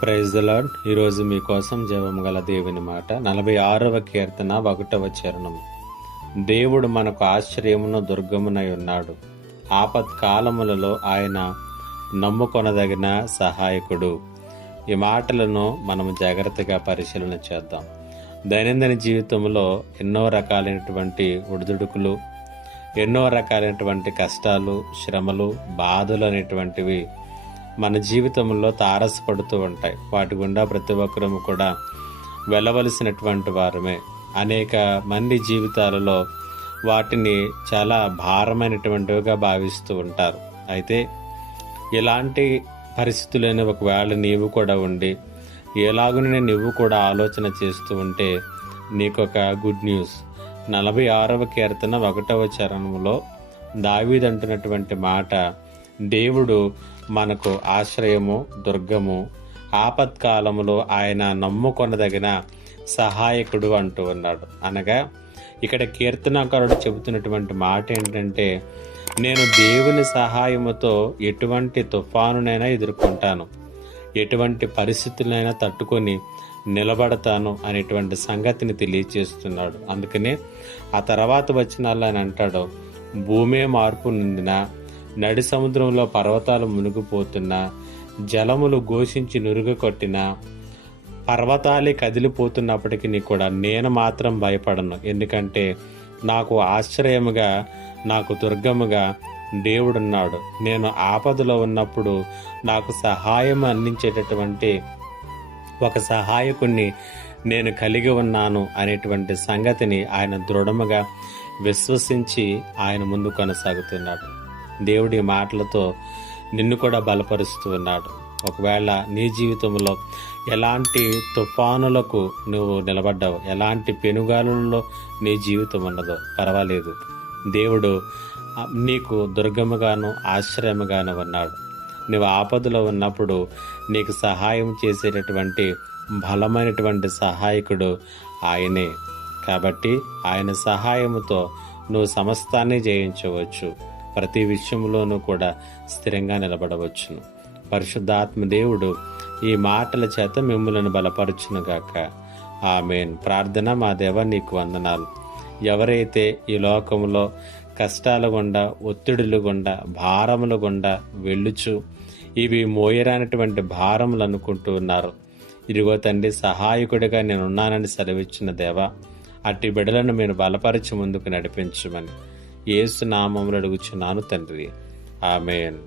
Praise the lord. ఈరోజు మీకోసం జీవము గల దేవుని మాట 46వ కీర్తన 1వ చరణం. దేవుడు మనకు ఆశ్రయమును దుర్గమునై ఉన్నాడు, ఆపత్కాలములలో ఆయన నమ్ముకొనదగిన సహాయకుడు. ఈ మాటలను మనం జాగ్రత్తగా పరిశీలన చేద్దాం. దైనందిన జీవితంలో ఎన్నో రకాలైనటువంటి ఒడిదుడుకులు, ఎన్నో రకాలైనటువంటి కష్టాలు, శ్రమలు, బాధలు అనేటువంటివి మన జీవితంలో తారసపడుతూ ఉంటాయి. వాటి గుండా ప్రతి ఒక్కరూ కూడా వెళ్ళవలసినటువంటి వారమే. అనేక మంది జీవితాలలో వాటిని చాలా భారమైనటువంటివిగా భావిస్తూ ఉంటారు. అయితే ఇలాంటి పరిస్థితులని ఒకవేళ నీవు కూడా ఉండి ఎలాగునే నువ్వు కూడా ఆలోచన చేస్తూ ఉంటే నీకొక గుడ్ న్యూస్. 46వ కీర్తన 1వ చరణంలో దావీదు అంటున్నటువంటి మాట, దేవుడు మనకు ఆశ్రయము, దుర్గము, ఆపత్కాలములో ఆయన నమ్ముకొనదగిన సహాయకుడు అంటూ ఉన్నాడు. అనగా ఇక్కడ కీర్తనాకారుడు చెబుతున్నటువంటి మాట ఏంటంటే, నేను దేవుని సహాయముతో ఎటువంటి తుఫానునైనా ఎదుర్కొంటాను, ఎటువంటి పరిస్థితులైనా తట్టుకొని నిలబడతాను అనేటువంటి సంగతిని తెలియచేస్తున్నాడు. అందుకనే ఆ తర్వాత వచనాల్లో ఆయన అంటాడు, భూమే మార్పు నిందిన, నడి సముద్రంలో పర్వతాలు మునిగిపోతున్నా, జలములు ఘోషించి నురుగు కొట్టినా, పర్వతాలే కదిలిపోతున్నప్పటికీ కూడా నేను మాత్రం భయపడను. ఎందుకంటే నాకు ఆశ్రయముగా, నాకు దుర్గముగా దేవుడున్నాడు. నేను ఆపదలో ఉన్నప్పుడు నాకు సహాయం అందించేటటువంటి ఒక సహాయకుణ్ణి నేను కలిగి ఉన్నాను అనేటువంటి సంగతిని ఆయన దృఢముగా విశ్వసించి ఆయన ముందు కొనసాగుతున్నాడు. దేవుడి మాటలతో నిన్ను కూడా బలపరుస్తూ ఉన్నాడు. ఒకవేళ నీ జీవితంలో ఎలాంటి తుఫానులకు నువ్వు నిలబడ్డావు, ఎలాంటి పెనుగాలులలో నీ జీవితం ఉన్నదో పర్వాలేదు, దేవుడు నీకు దుర్గముగాను ఆశ్రయముగాను ఉన్నాడు. నువ్వు ఆపదలో ఉన్నప్పుడు నీకు సహాయం చేసేటటువంటి బలమైనటువంటి సహాయకుడు ఆయనే. కాబట్టి ఆయన సహాయముతో నువ్వు సమస్తాన్ని జయించవచ్చు, ప్రతి విషయంలోనూ కూడా స్థిరంగా నిలబడవచ్చును. పరిశుద్ధాత్మ దేవుడు ఈ మాటల చేత మిమ్ములను బలపరచునుగాక. ఆమేన్. ప్రార్థన. మా దేవ, నీకు వందనాలు. ఎవరైతే ఈ లోకంలో కష్టాల గుండా, ఒత్తిడులు గుండా, భారముల గుండా వెళ్ళుచు ఇవి మోయరానటువంటి భారములు అనుకుంటూ ఉన్నారు, ఇదిగో తండ్రి, సహాయకుడిగా నేనున్నానని సెలవిచ్చిన దేవా, అట్టి బిడ్డలను మీరు బలపరిచి ముందుకు నడిపించమని యేసు నామములో అడుగుచున్నాను తండ్రి. ఆమేన్.